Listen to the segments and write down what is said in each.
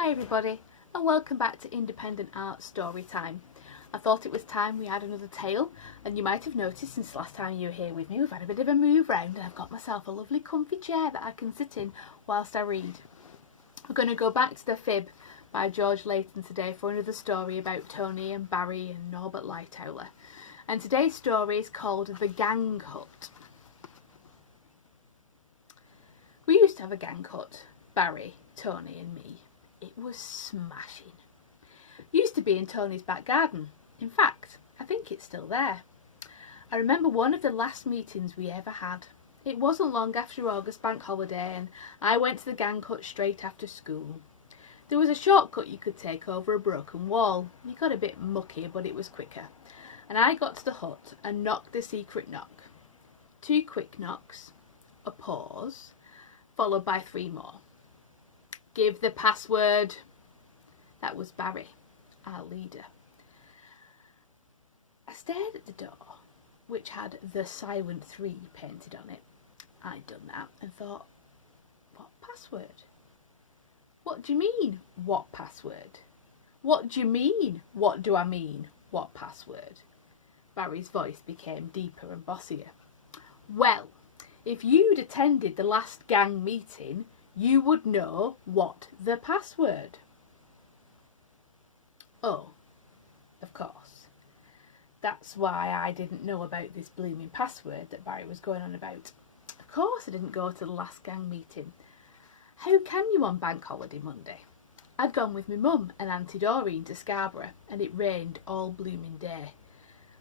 Hi everybody, and welcome back to Independent Art Story Time. I thought it was time we had another tale, and you might have noticed since last time you were here with me we've had a bit of a move round and I've got myself a lovely comfy chair that I can sit in whilst I read. We're going to go back to The Fib by George Layton today for another story about Tony and Barry and Norbert Lightoller. And today's story is called The Gang Hut. We used to have a gang hut, Barry, Tony and me. It was smashing. Used to be in Tony's back garden. In fact, I think it's still there. I remember one of the last meetings we ever had. It wasn't long after August bank holiday and I went to the gang hut straight after school. There was a shortcut you could take over a broken wall. You got a bit mucky, but it was quicker. And I got to the hut and knocked the secret knock. 2 quick knocks, a pause, followed by 3 more. Give the password. That was Barry, our leader. I stared at the door, which had The Silent 3 painted on it. I'd done that and thought, what password? What do you mean, what password? What do you mean, what do I mean, what password? Barry's voice became deeper and bossier. Well, if you'd attended the last gang meeting, you would know what the password. Oh, of course. That's why I didn't know about this blooming password that Barry was going on about. Of course I didn't go to the last gang meeting. How can you on bank holiday Monday? I'd gone with my mum and Auntie Doreen to Scarborough and it rained all blooming day.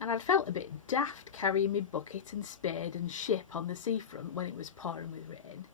And I'd felt a bit daft carrying my bucket and spade and ship on the seafront when it was pouring with rain.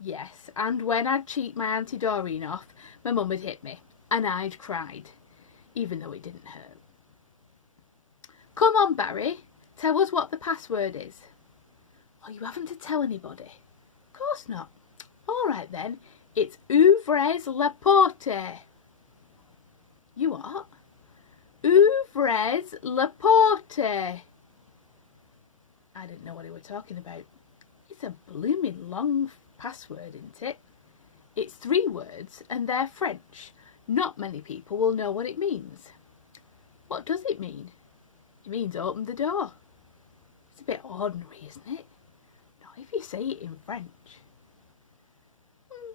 Yes, and when I'd cheat my Auntie Doreen off, my mum had hit me, and I'd cried, even though it didn't hurt. Come on, Barry, tell us what the password is. Oh, you haven't to tell anybody? Of course not. All right then, it's Ouvrez la porte. You what? Ouvrez la porte. I didn't know what he were talking about. It's a blooming long password, isn't it? It's 3 words and they're French. Not many people will know what it means. What does it mean? It means open the door. It's a bit ordinary, isn't it? Not if you say it in French.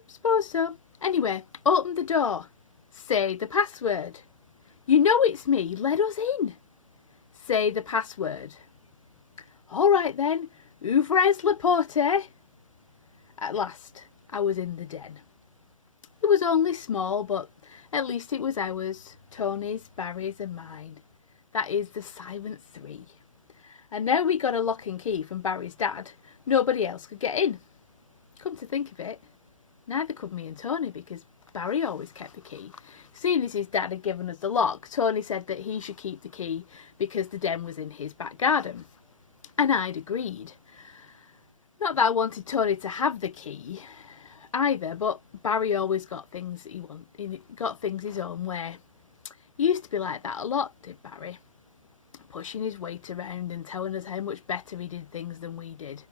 Suppose so. Anyway, open the door. Say the password. You know it's me. Let us in. Say the password. All right then. Ouvrez la porte. At last, I was in the den. It was only small, but at least it was ours, Tony's, Barry's and mine. That is the Silent 3. And now we got a lock and key from Barry's dad, nobody else could get in. Come to think of it, neither could me and Tony because Barry always kept the key. Seeing as his dad had given us the lock, Tony said that he should keep the key because the den was in his back garden. And I'd agreed. Not that I wanted Tony to have the key either, but Barry always got things got things his own way. He used to be like that a lot, did Barry, pushing his weight around and telling us how much better he did things than we did.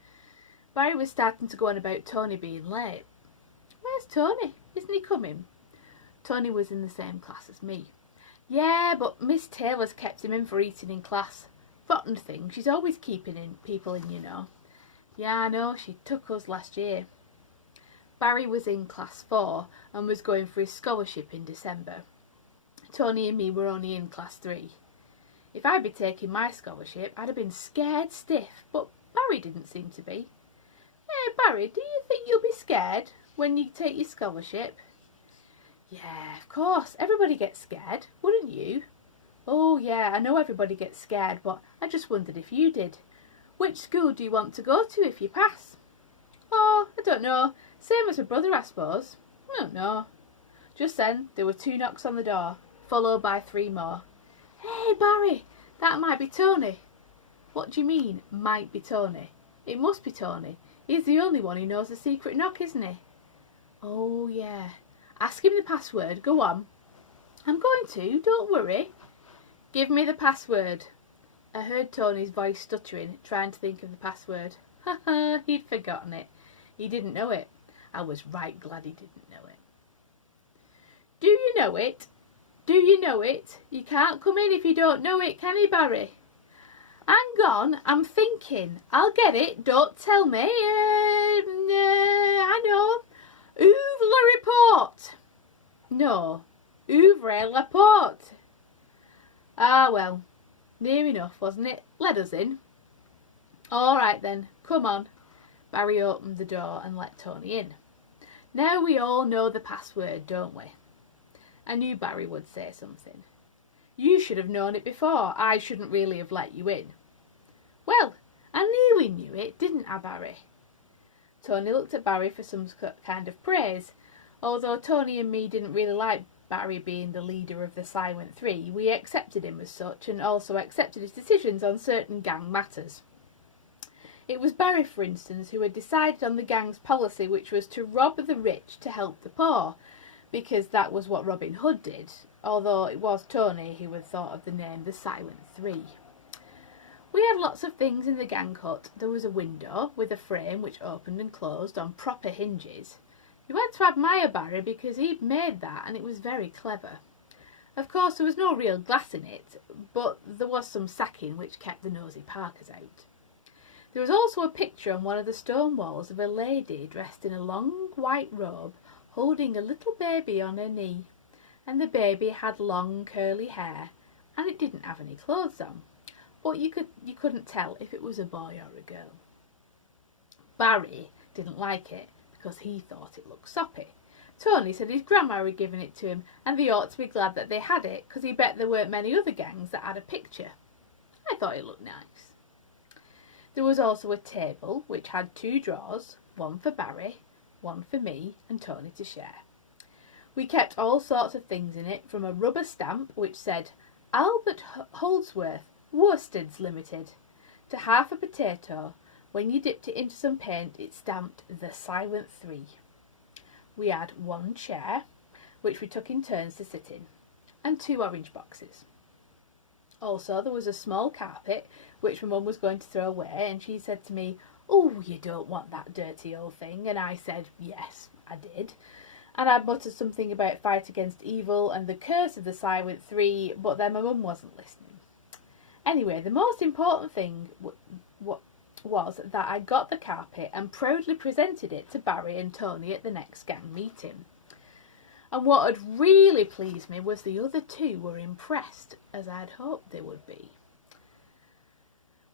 Barry was starting to go on about Tony being late. Where's Tony? Isn't he coming? Tony was in the same class as me. Yeah, but Miss Taylor's kept him in for eating in class. Rotten thing, she's always keeping people in, you know. Yeah, I know, she took us last year. Barry was in class 4 and was going for his scholarship in December. Tony and me were only in class 3. If I'd been taking my scholarship, I'd have been scared stiff, but Barry didn't seem to be. Hey Barry, do you think you'll be scared when you take your scholarship? Yeah, of course, everybody gets scared, wouldn't you? Oh yeah, I know everybody gets scared, but I just wondered if you did. Which school do you want to go to if you pass? Oh, I don't know. Same as my brother, I suppose. I don't know. Just then, there were 2 knocks on the door, followed by 3 more. Hey, Barry, that might be Tony. What do you mean, might be Tony? It must be Tony. He's the only one who knows the secret knock, isn't he? Oh, yeah. Ask him the password. Go on. I'm going to. Don't worry. Give me the password. I heard Tony's voice stuttering, trying to think of the password. Ha ha, he'd forgotten it. He didn't know it. I was right glad he didn't know it. Do know it? Do you know it? You can't come in if you don't know it, can you, Barry? Hang on, I'm thinking. I'll get it, don't tell me. I know. Ouvre le report. No, ouvre la porte. Ah, well, near enough, wasn't it? Let us in. All right then, come on. Barry opened the door and let Tony in. Now we all know the password, don't we? I knew Barry would say something. You should have known it before. I shouldn't really have let you in. Well, I knew we knew it, didn't I, Barry? Tony looked at Barry for some kind of praise. Although Tony and me didn't really like Barry being the leader of the Silent Three, we accepted him as such and also accepted his decisions on certain gang matters. It was Barry, for instance, who had decided on the gang's policy, which was to rob the rich to help the poor, because that was what Robin Hood did, although it was Tony who had thought of the name the Silent Three. We had lots of things in the gang hut. There was a window with a frame which opened and closed on proper hinges. You had to admire Barry because he'd made that and it was very clever. Of course there was no real glass in it, but there was some sacking which kept the nosy Parkers out. There was also a picture on one of the stone walls of a lady dressed in a long white robe holding a little baby on her knee, and the baby had long curly hair and it didn't have any clothes on, but you couldn't tell if it was a boy or a girl. Barry didn't like it because he thought it looked soppy. Tony said his grandma had given it to him and they ought to be glad that they had it because he bet there weren't many other gangs that had a picture. I thought it looked nice. There was also a table which had 2 drawers, one for Barry, one for me and Tony to share. We kept all sorts of things in it, from a rubber stamp which said Albert Holdsworth, Worsteds Limited, to half a potato. When you dipped it into some paint, it stamped the Silent Three. We had 1 chair, which we took in turns to sit in, and 2 orange boxes. Also, there was a small carpet, which my mum was going to throw away, and she said to me, "Oh, you don't want that dirty old thing," and I said, yes, I did. And I muttered something about fight against evil and the curse of the Silent Three, but then my mum wasn't listening. Anyway, the most important thing was that I got the carpet and proudly presented it to Barry and Tony at the next gang meeting. And what had really pleased me was the other 2 were impressed, as I'd hoped they would be.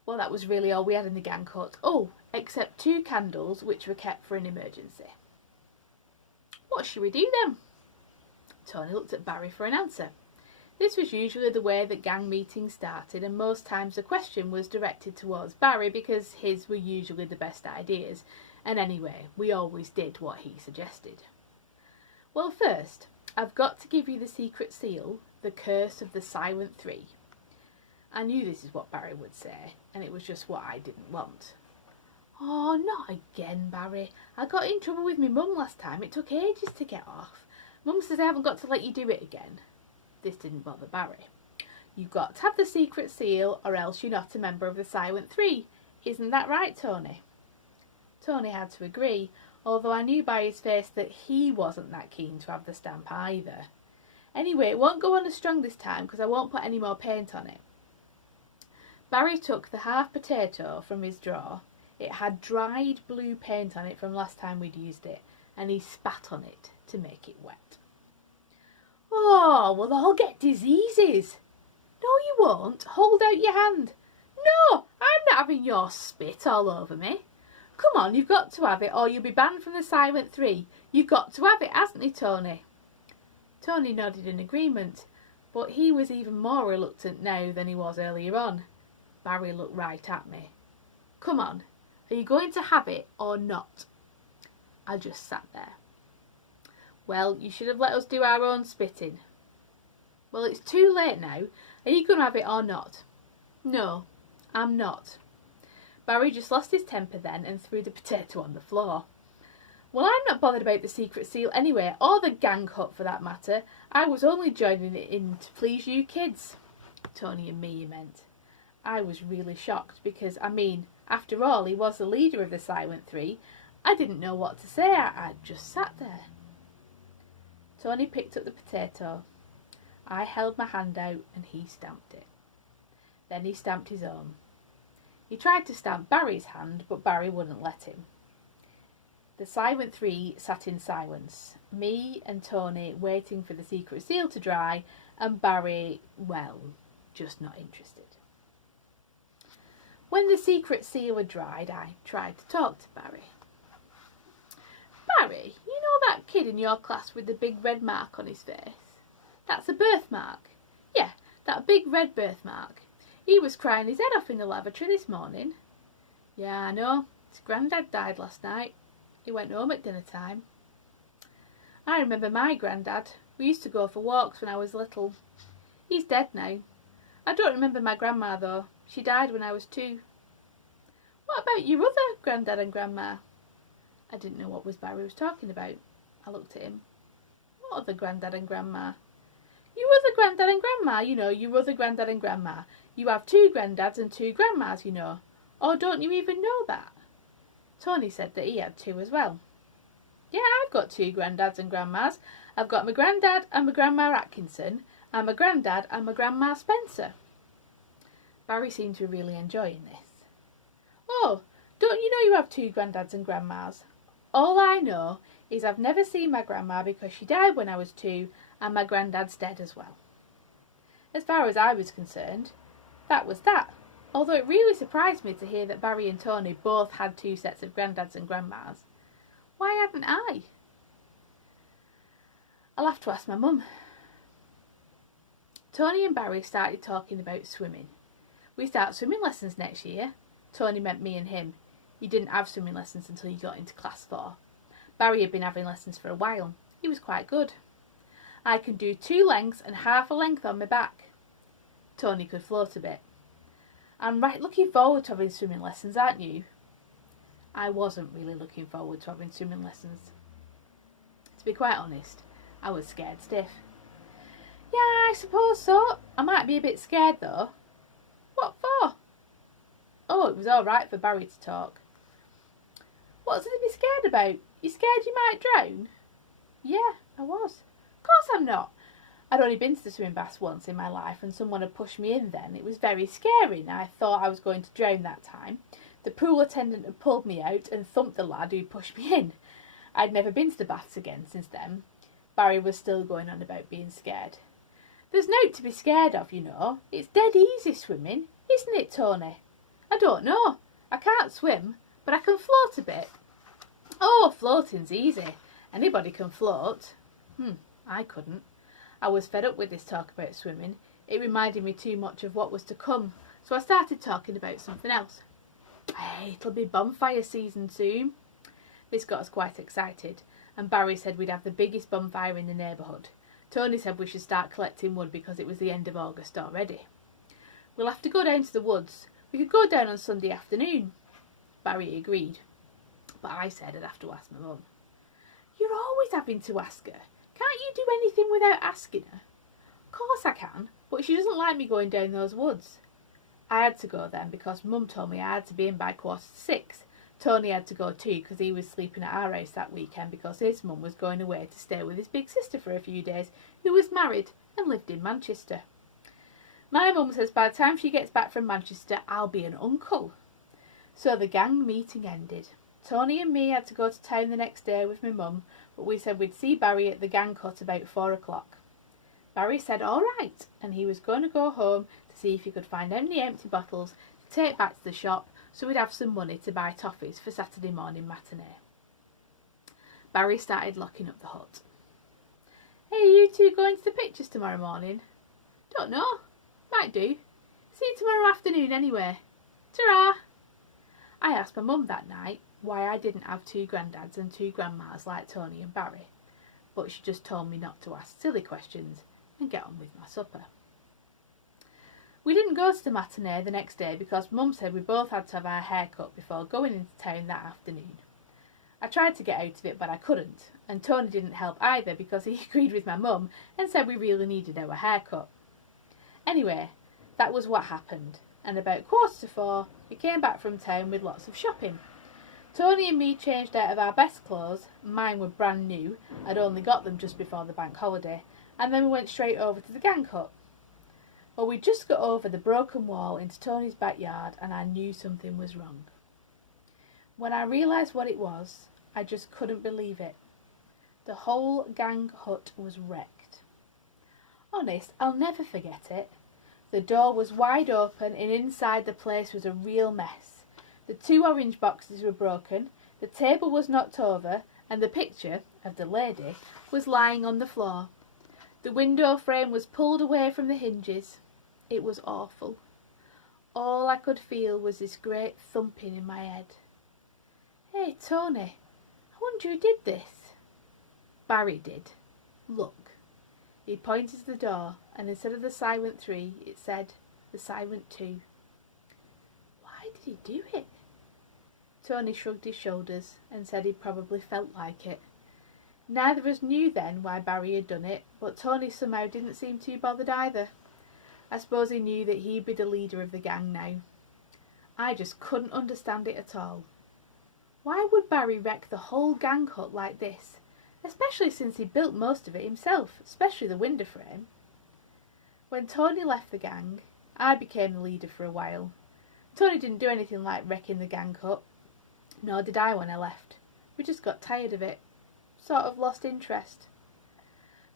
Well, that was really all we had in the gang hut. Oh, except 2 candles which were kept for an emergency. What should we do then? Tony looked at Barry for an answer. This was usually the way that gang meetings started, and most times the question was directed towards Barry because his were usually the best ideas, and anyway, we always did what he suggested. Well, first, I've got to give you the secret seal, the curse of the Silent Three. I knew this is what Barry would say, and it was just what I didn't want. Oh, not again, Barry. I got in trouble with my mum last time. It took ages to get off. Mum says I haven't got to let you do it again. This didn't bother Barry. You've got to have the secret seal or else you're not a member of the Silent Three. Isn't that right, Tony? Tony had to agree, although I knew by his face that he wasn't that keen to have the stamp either. Anyway, it won't go on as strong this time because I won't put any more paint on it. Barry took the half potato from his drawer. It had dried blue paint on it from last time we'd used it, and he spat on it to make it wet. Oh, well, I'll get diseases. No, you won't. Hold out your hand. No, I'm not having your spit all over me. Come on, you've got to have it or you'll be banned from the Silent Three. You've got to have it, hasn't he, Tony? Tony nodded in agreement, but he was even more reluctant now than he was earlier on. Barry looked right at me. Come on, are you going to have it or not? I just sat there. Well, you should have let us do our own spitting. Well, it's too late now. Are you going to have it or not? No, I'm not. Barry just lost his temper then and threw the potato on the floor. Well, I'm not bothered about the secret seal anyway, or the gang hut for that matter. I was only joining it in to please you kids. Tony and me, you meant. I was really shocked because, after all, he was the leader of the Silent Three. I didn't know what to say. I just sat there. Tony picked up the potato. I held my hand out and he stamped it. Then he stamped his own. He tried to stamp Barry's hand, but Barry wouldn't let him. The silent three sat in silence, me and Tony waiting for the secret seal to dry, and Barry, well, just not interested. When the secret seal had dried, I tried to talk to Barry. Barry, you know that kid in your class with the big red mark on his face? That's a birthmark. Yeah, that big red birthmark. He was crying his head off in the lavatory this morning. Yeah, I know. His granddad died last night. He went home at dinner time. I remember my granddad. We used to go for walks when I was little. He's dead now. I don't remember my grandma though. She died when I was 2. What about your other granddad and grandma? I didn't know what Barry was talking about. I looked at him. What other granddad and grandma? Your other granddad and grandma, you know, your other granddad and grandma. You have 2 granddads and 2 grandmas, you know. Or don't you even know that? Tony said that he had 2 as well. Yeah, I've got 2 granddads and grandmas. I've got my granddad and my grandma Atkinson, and my granddad and my grandma Spencer. Barry seemed to be really enjoying this. Oh, don't you know you have 2 granddads and grandmas? All I know is I've never seen my grandma because she died when I was 2 and my granddad's dead as well. As far as I was concerned, that was that. Although it really surprised me to hear that Barry and Tony both had 2 sets of granddads and grandmas. Why hadn't I? I'll have to ask my mum. Tony and Barry started talking about swimming. We start swimming lessons next year. Tony meant me and him. He didn't have swimming lessons until he got into class 4. Barry had been having lessons for a while. He was quite good. I can do 2 lengths and half a length on my back. Tony could float a bit. I'm right looking forward to having swimming lessons, aren't you? I wasn't really looking forward to having swimming lessons. To be quite honest, I was scared stiff. Yeah, I suppose so. I might be a bit scared though. What for? Oh, it was all right for Barry to talk. What's there to be scared about? You scared you might drown? Yeah, I was. Of course I'm not. I'd only been to the swimming baths once in my life and someone had pushed me in then. It was very scary and I thought I was going to drown that time. The pool attendant had pulled me out and thumped the lad who pushed me in. I'd never been to the baths again since then. Barry was still going on about being scared. There's nought to be scared of, you know. It's dead easy swimming, isn't it, Tony? I don't know. I can't swim, but I can float a bit. Oh, floating's easy. Anybody can float. I couldn't. I was fed up with this talk about swimming. It reminded me too much of what was to come, so I started talking about something else. Hey, it'll be bonfire season soon. This got us quite excited, and Barry said we'd have the biggest bonfire in the neighbourhood. Tony said we should start collecting wood because it was the end of August already. We'll have to go down to the woods. We could go down on Sunday afternoon. Barry agreed, but I said I'd have to ask my mum. You're always having to ask her. Can't you do anything without asking her? Of course I can, but she doesn't like me going down those woods. I had to go then because Mum told me I had to be in by 5:45. Tony had to go too because he was sleeping at our house that weekend because his mum was going away to stay with his big sister for a few days, who was married and lived in Manchester. My mum says by the time she gets back from Manchester, I'll be an uncle. So the gang meeting ended. Tony and me had to go to town the next day with my mum, but we said we'd see Barry at the gang cut about 4 o'clock. Barry said all right, and he was going to go home to see if he could find any empty bottles to take back to the shop so we'd have some money to buy toffees for Saturday morning matinee. Barry started locking up the hut. Hey, are you two going to the pictures tomorrow morning? Don't know. Might do. See you tomorrow afternoon anyway. Ta-ra! I asked my mum that night why I didn't have 2 granddads and 2 grandmas like Tony and Barry, but she just told me not to ask silly questions and get on with my supper. We didn't go to the matinee the next day because Mum said we both had to have our hair cut before going into town that afternoon. I tried to get out of it but I couldn't, and Tony didn't help either because he agreed with my mum and said we really needed our hair cut. Anyway, that was what happened, and about 3:45 we came back from town with lots of shopping. Tony and me changed out of our best clothes. Mine were brand new. I'd only got them just before the bank holiday. And then we went straight over to the gang hut. Well, we just got over the broken wall into Tony's backyard and I knew something was wrong. When I realised what it was, I just couldn't believe it. The whole gang hut was wrecked. Honest, I'll never forget it. The door was wide open and inside the place was a real mess. The 2 orange boxes were broken, the table was knocked over and the picture of the lady was lying on the floor. The window frame was pulled away from the hinges. It was awful. All I could feel was this great thumping in my head. Hey, Tony, I wonder who did this? Barry did. Look. He pointed to the door and instead of the silent 3, it said the silent 2. Why did he do it? Tony shrugged his shoulders and said he probably felt like it. Neither of us knew then why Barry had done it, but Tony somehow didn't seem too bothered either. I suppose he knew that he'd be the leader of the gang now. I just couldn't understand it at all. Why would Barry wreck the whole gang hut like this? Especially since he built most of it himself, especially the window frame. When Tony left the gang, I became the leader for a while. Tony didn't do anything like wrecking the gang hut, nor did I when I left. We just got tired of it, sort of lost interest.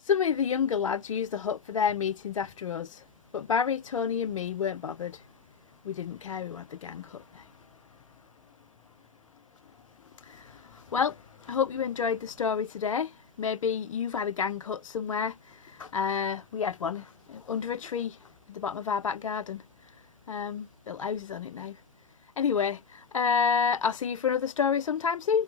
Some of the younger lads used the hut for their meetings after us, but Barry, Tony and me weren't bothered. We didn't care who had the gang hut now. Well, I hope you enjoyed the story today. Maybe you've had a gang hut somewhere. We had one under a tree at the bottom of our back garden. Built houses on it now. Anyway, I'll see you for another story sometime soon.